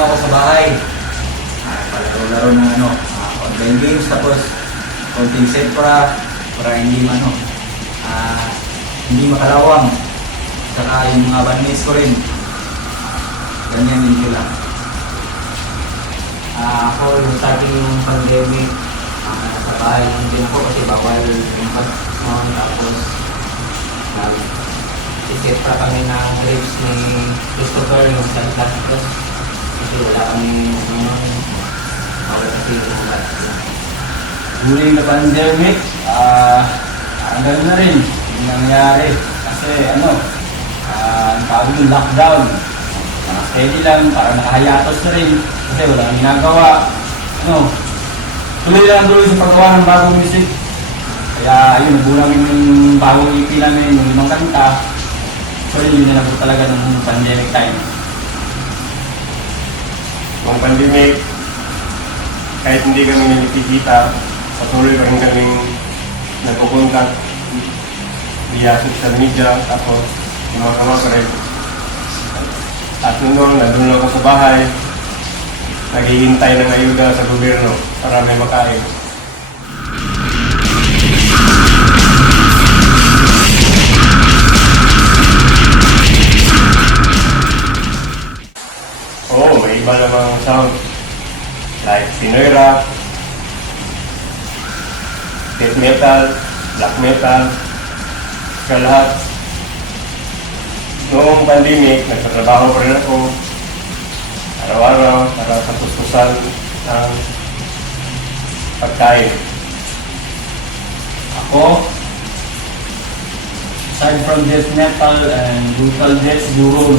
ako sa bahay. Palaro-laro ng online games, tapos konting set para hindi makalawang. Saka yung mga bandmates ko rin. Ganyan din sila. Ako, yung starting ng pandemic, sa bahay lang din ako kasi bawal yung tapos nag-isip pa kami ng grapes ni Christopher yung sa Plus kasi wala kami bawal kasi yung During the pandemic, hanggang na rin yung nangyari. Kasi ang tawag yung lockdown. Steady lang, para nakahayatos na rin. Kasi walang ginagawa. Tuloy sa paggawa ng bagong music. Kaya ayun, nabulang yung bagong EP namin, yung limang kanta. So yun na nabot talaga ng pandemic time. Nung pandemic, kahit hindi kami nakikita, patuloy pa rin kaming nagkukontak via social media, tapos yung mga kamakre. At nandun lang ako sa bahay, naghihintay ng ayuda sa gobyerno para may makain. Oo, may iba namang sound. Like Pinoy rock, death metal, black metal, sa lahat. Noong pandemic, nagtatrabaho pa rin ako araw-araw para sa pustusan ng pagkain. Ako, aside from death metal and brutal death, siguro,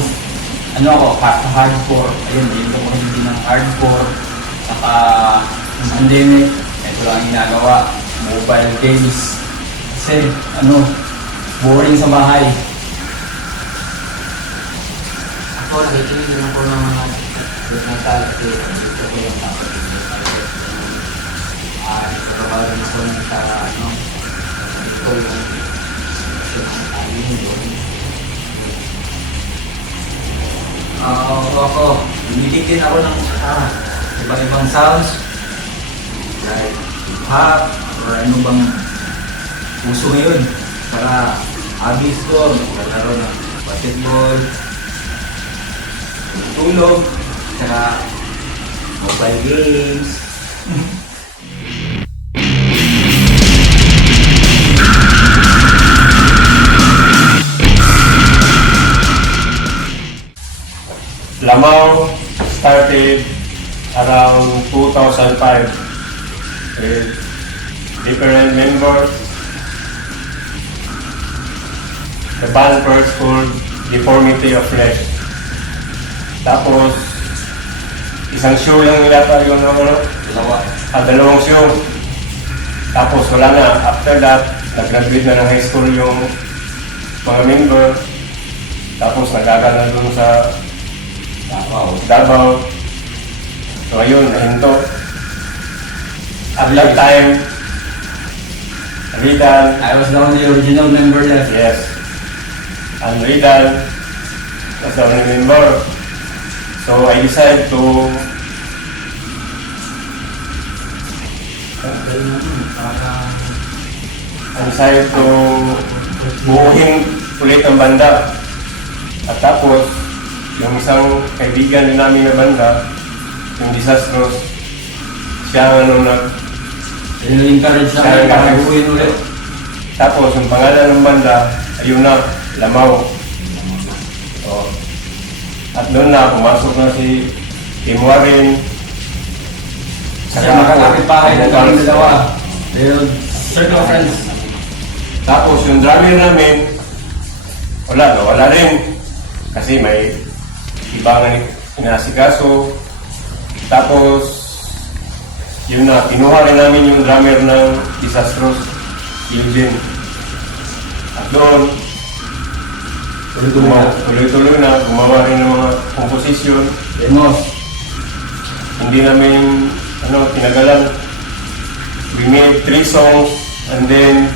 hardcore. Ayun, yun ako hindi ng hardcore. Saka, yung pandemic, ito lang ang ginagawa, mobile games. Kasi, boring sa bahay. ako nakikinig din ako ng mga death metal kasi gusto ko yung tapos nagtrabaho rin ako ng sa ito yung Ako, lumitik din ako ng ibang sounds. Like hip-hop, or ano bang uso ngayon. Para abis ko, maglalaro ng basketball, tulog, saka mobile games. Lamau started around 2005 with different members. The band first called Deformity of Flesh. Tapos, isang show lang nila yung dalawang show. Tapos wala na. After that, nag-graduate na ng high school yung mga member. Tapos nagkagana dun sa Davao. So ayun, nahinto. At that time, Ridan. I was the only original member left. Yes. And Ridan was the only member. So I decided to buuhin ulit ang banda. At tapos, yung isang kaibigan din namin na banda, yung Disastros, siya Encourage na kayo buuin ulit. Tapos, yung pangalan ng banda, ayun na, Lamau. So, at doon na, pumasok na si Tim Warren. Kasi magkakapit-bahay na kami dalawa. Circle of friends. Tapos yung drummer namin, wala rin. Kasi may ibang inasikaso. Tapos, yun na, kinuha rin namin yung drummer ng Disastros, Eugene. At doon, tuloy-tuloy na, gumawa rin ng mga komposisyon. Demos. Hindi namin, tinagalan. We made 3 songs and then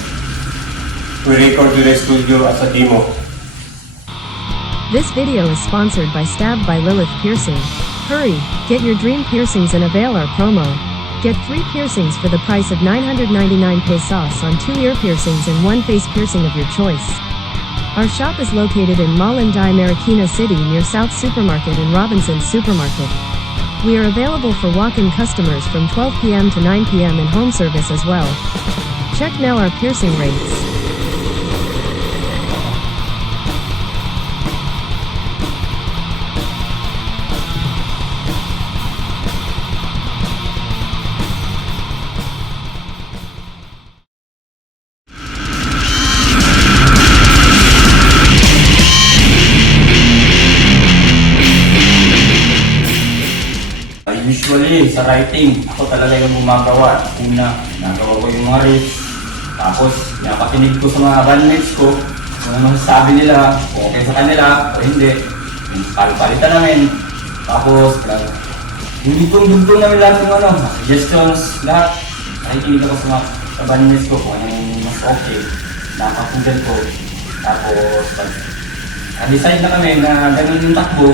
we record to the studio as a demo. This video is sponsored by Stabbed by Lilith Piercing. Hurry, get your dream piercings and avail our promo. Get 3 piercings for the price of 999 pesos on 2 ear piercings and 1 face piercing of your choice. Our shop is located in Malanday, Marikina City near South Supermarket and Robinson's Supermarket. We are available for walk-in customers from 12 p.m. to 9 p.m. and home service as well. Check now our piercing rates. Usually, sa writing, ako talaga yung gumagawa. Una, nagawa ko yung mga riffs. Tapos, napakinig ko sa mga bandmates ko. Kung ano sabi nila, kung okay sa kanila, o hindi. Palitan namin. Tapos, hindi dugtong namin lahat ng ano, suggestions, lahat. Nakikinig ako sa mga bandmates ko kung anong mas okay. Nakapugan ko. Tapos, decide na kami na ganun yung takbo.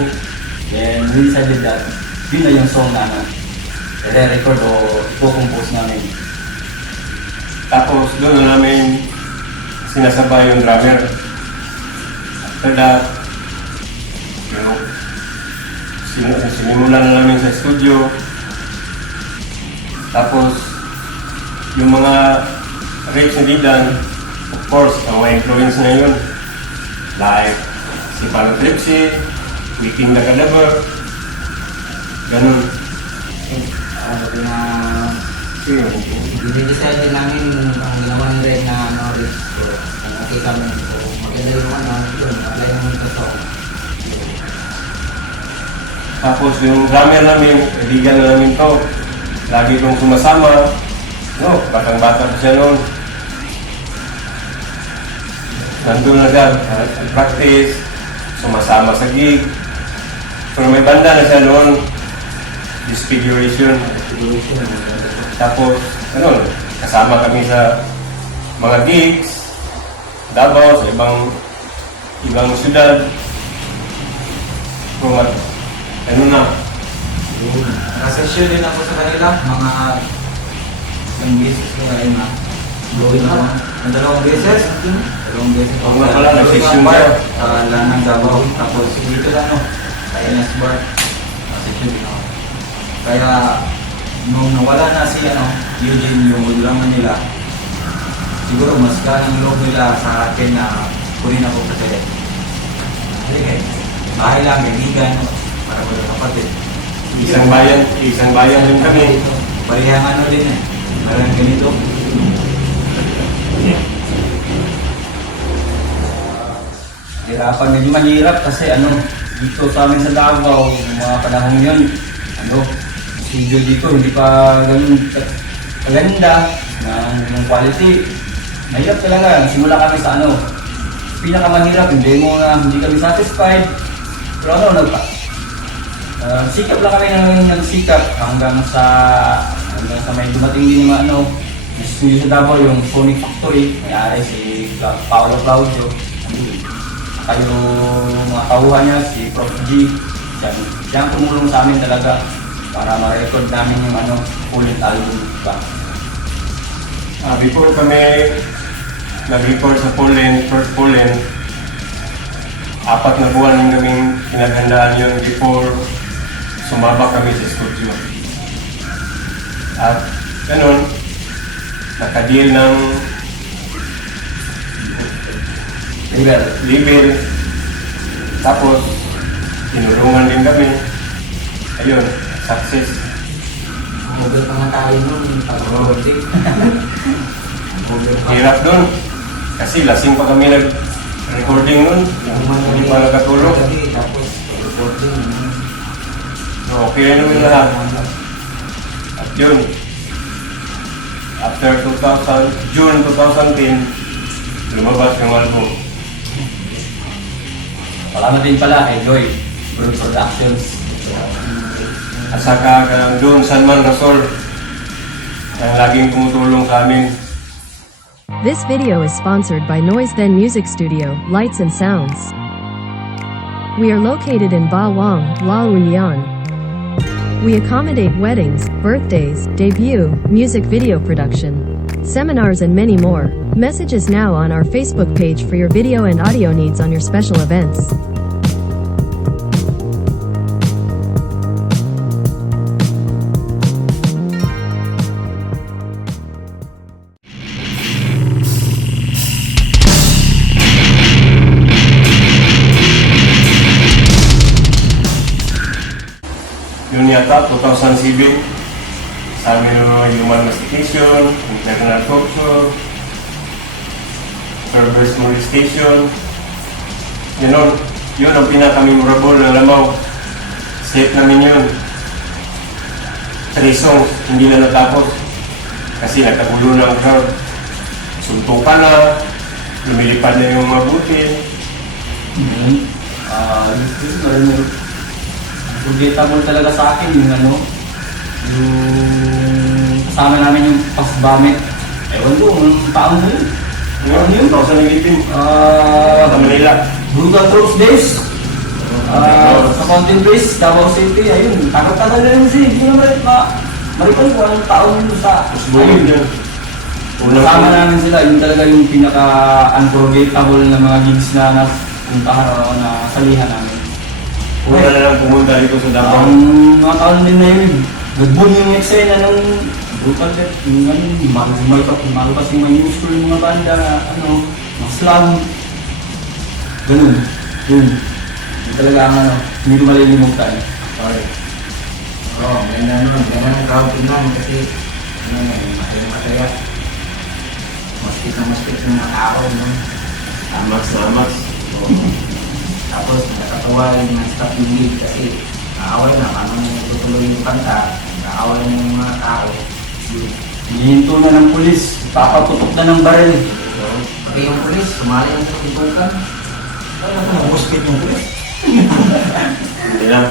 Then, we decided that yun na yung song na i-record o i-compose namin. Tapos doon na namin sinasabay yung drummer. After that, sinimulan na namin sa studio. Tapos, yung mga riffs na Didan, of course, ang mga influence na yun. Like, si Palo Tripsy, Weeping the Cadaver, ganun. Sabi na i-decide din namin ang ginawa ni Red na riffs ko. Okay kami. So, maganda yung yun, apply naman ito song. Tapos yung drummer namin, kaibigan na namin to. Lagi kong sumasama. No, batang-bata pa siya noon. Nandun na siya, practice, sumasama sa gig. Pero may banda na siya noon, Disfiguration. Tapos, kasama kami sa mga gigs, Davao, sa ibang syudad. Kung Nakasesyon din ako sa kanila, mga ilang beses ko ngayon na gawin ako. Ang 2 beses? 2 beses ako. Oo nga pala, nag-session bar ka. sa Lanang Davao. Tapos dito lang, sa NS Bar. Nakasesyon din ako. Kaya, nung nawala na si Eugene, yung ululaman nila, siguro mas ganang loob nila sa akin na kunin ako sa tele. Sige, bahay lang, kaibigan, para mga kapatid. isang bayan din kami. Parehang din parang ganito. Hirapan, medyo mahirap kasi dito sa amin sa Davao, yung mga panahon yun, studio dito, hindi pa ganun kaganda ng quality. Mahirap talaga. Simula kami sa pinakamahirap, hindi kami satisfied. Pero sikap lang kami nagsikap hanggang sa may dumating din yung studio sa Davao, yung Sonic Factory, may-ari si Paolo Claudio. Kayo mga tauhan niya, si Prof G. Siya ang tumulong sa amin talaga para ma-record namin yung full album ba. Before kami nag-record sa first full length, 4 na buwan naming pinaghandaan yun before sumabak kami sa studio. At ganun, nakadeal ng label. Tapos, tinulungan din kami. Ayun, success. Mobile pa nga tayo nun, pag-recording. Hirap dun. Kasi lasing pa kami nag-recording nun. Hindi pa nakatulog. Tapos, recording. So, okay naman lahat. At yun, after June 2010, lumabas yung album. Salamat din pala kay Joy Brood Productions. At saka doon Salman Rasol, ang laging tumutulong sa amin. This video is sponsored by Noise Then Music Studio, Lights and Sounds. We are located in Bawang, La Union. We accommodate weddings, birthdays, debut, music video production, seminars and many more. Message us now on our Facebook page for your video and audio needs on your special events. Yun yata, 2007, sa amin yung human mastication, internal torture, perverse molestation. Yun ang pinaka-memorable na lamaw. Set namin yun. 3 songs, hindi na natapos. Kasi nagkagulo na ang crowd. Suntukan na, lumilipad na yung mabuti. Yun. Forgettable talaga sa akin yung kasama namin yung pas-vomit. Ewan ko, anong taon na yun? Ano yun? 2018. Sa Manila. Brutal Troops Days. Sa Fountain Place, Davao City, ayun. Tagal-tagal na yun hindi naman maripal ko anong taon yun sa... Ayun yun. Kasama namin sila, yun talaga yung pinaka-unforgettable na mga gigs na napuntahan o na salihan namin. Una na lang pumunta dito sa Davao. Ang mga taon din na yun, nag-boom yung eksena ng Brutal Death, yung malpas yung mga new school yung mga banda, mga slam. Ganun, yun. Yun talaga ang hindi ko malilimutan. Sorry. Oo, ganda ng crowd tingnan kasi masaya. Maskit yung mga tao, no? Amas. Tapos nakakatawa yung mga staff ng lead kasi naaway na, paano tutuloy yung kanta, naaway na yung mga tao. Hihinto na ng pulis, papaputok na ng baril. Pati yung pulis, sumali ang tututukan. Ano na muskit yung pulis? Hindi lang.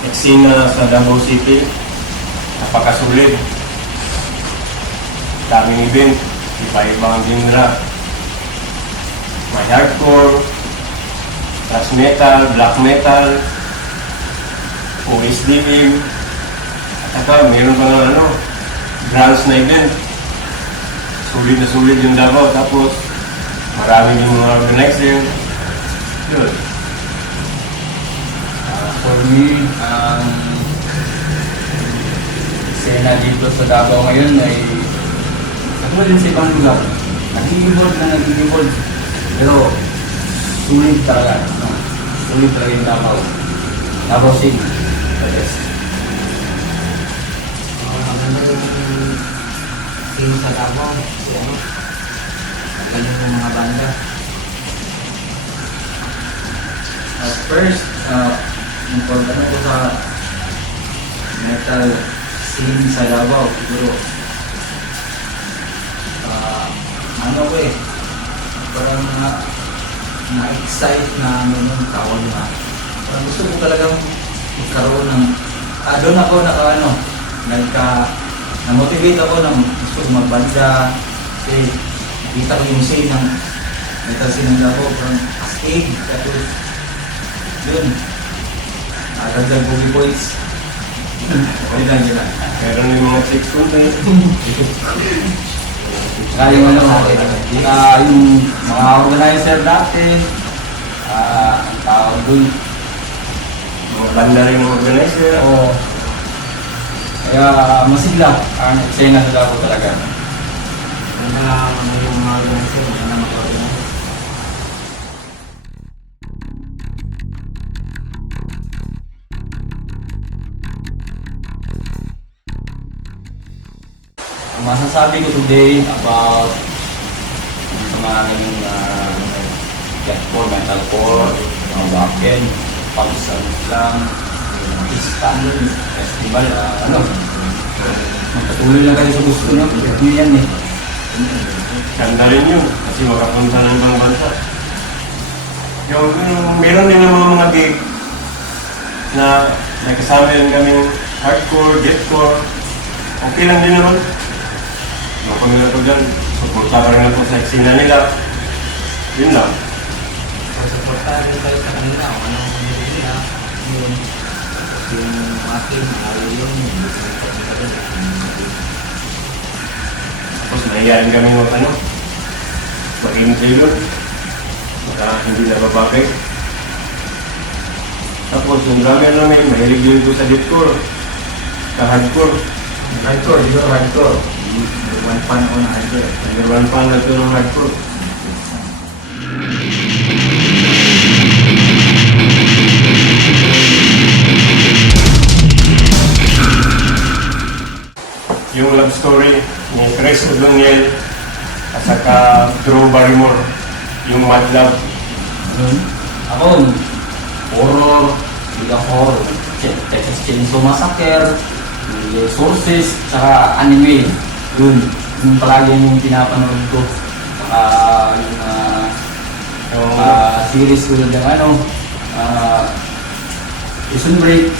Eksena sa Davao City, napakasulit. Daming event, iba-ibang genre. May hardcore, thrash metal, black metal, OSDM, at saka meron pa nga grunge na event. Sulit yung Davao, tapos marami yung mga organizer. Yun. For me, ang sena dito sa Davao ngayon ay ako din sa ibang lugar. Nag-involve. Pero sulit talaga. Sulit talaga yung Davao. Davao City. Yes. Maganda din yung scene sa Davao. Ang galing ng mga banda. First, important ko sa metal scene sa Davao, siguro parang na-excite na yung taon na parang gusto ko talagang magkaroon ng doon ako na-motivate ako ng gusto ko magbanda kasi nakita ko yung scene ng metal scene ng Davao parang astig tapos yun nagagdag boogie points okay lang yun lang Meron yung mga chicks ko na Kaya yung yung mga organizer dati, ang tawag dun. mga banda rin ng organizer. Kaya masigla ang eksena sa Davao talaga. Ganda yung mga organizer, ganda mag-organize. Ang masasabi ko today about sa mga naging deathcore, metalcore, mga backend, pulsar lang, standard festival, magpatuloy lang kayo sa gusto nyo, yun yan eh. Ganda rin yun kasi makapunta ng ibang bansa. Yung meron din ng mga gig na nakasama rin kaming hardcore, deathcore. Okay lang din naman. kung nila ko dyan, suporta pa rin ako sa eksena nila. Yun lang. So, supporta rin tayo sa kanila. Kung anong nilagay nila. Yun. Yung akin, ayaw yun. Tapos nahiyarin kami ng maging trailer. Baka hindi na babagay. Tapos yung drummer namin, mahilig din ko sa deathcore. Sa hardcore. Hardcore, di ba hardcore? One fan ako na hardcore. Number one fan na ito ng hardcore. Yung love story ni Chris O'Donnell at saka Drew Barrymore, yung Mad Love. Ako, horror, big horror, Texas Chainsaw Massacre, Sources, tsaka anime. Yung palagi yung pinapanood ko. Saka yung series ko lang Prison Break,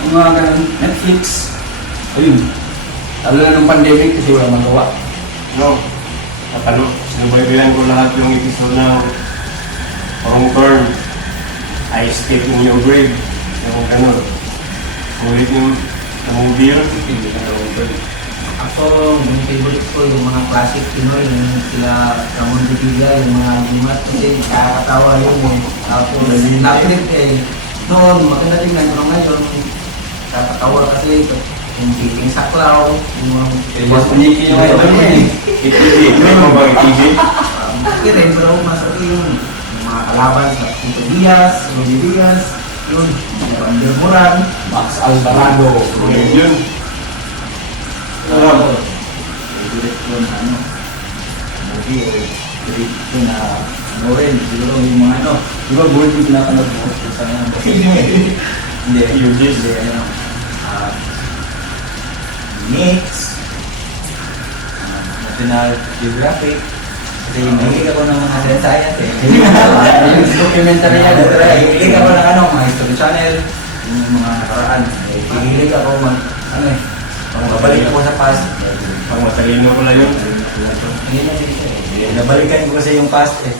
yung mga ganun, Netflix. Ayun. Lalo na nung pandemic kasi walang magawa. No, sinubaybayan ko lahat yung episode ng Wrong Turn, I Step in Your Grave, yung gano'n. Ulit yung movie yun, hindi na Wrong Turn. Ako, yung favorite ko, yung mga classic Pinoy, yung sila Ramon de Villa, yung mga gumat, kasi nakakatawa yun. Tapos, lapit noon, maganda tingnan ko ngayon, nakakatawa kasi yung Piling Saklaw, yung mga Mas paniki yung ITV, may mga bang ITV? Hindi rin, pero masarap yung mga kalaban sa Tito Diaz, Rudy Diaz, yun, Wander Moran, Max Alvarado. Yun. Favorite ko na movie o favorite ko na rin, siguro yung mga Di ba buhay yung pinapanood mo? hindi, Yun, yes. Mix, National Geographic, kasi mahilig ako ng mga science Yung documentary yan. Mahilig ako ng mga History Channel, yung mga nakaraan. Mahilig ako babalik ako sa past. Pang matalino ko lang yun. hindi na din siya eh. Nabalikan ko kasi yung past eh.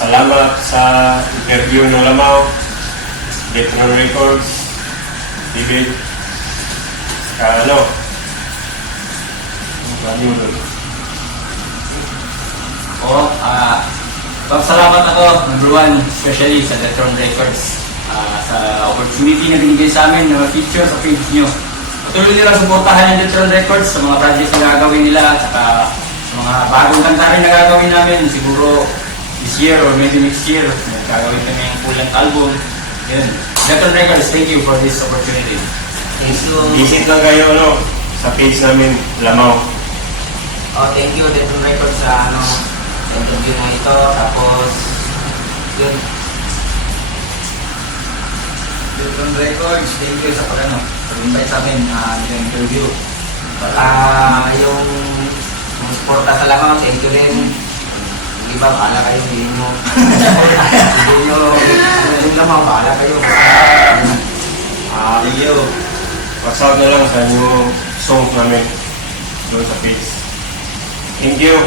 Salamat sa interview ng Lamaw, Detron Records, David, Salamat ako, number one, especially sa Detron Records, sa opportunity na binigay sa amin na ma-feature sa page nyo. Patuloy nila suportahan yung Detron Records sa mga projects na gagawin nila, at saka sa mga bagong kanta rin na gagawin namin, siguro this year or maybe next year, gagawin kami yung full-length album. Yun. Detron Records, thank you for this opportunity. Thank you. Visit lang kayo sa page namin, Lamaw. Thank you, Detron Records, sa sa interview na ito. Tapos, yun. Detron Records, thank you sa pag-invite sa amin sa interview. Yung suporta sa Lamaw, thank you rin. Di ba, bahala kayo, hindi nyo, yung Lamaw, bahala kayo. Thank you. Watch out na lang sa new songs namin doon sa page. Thank you.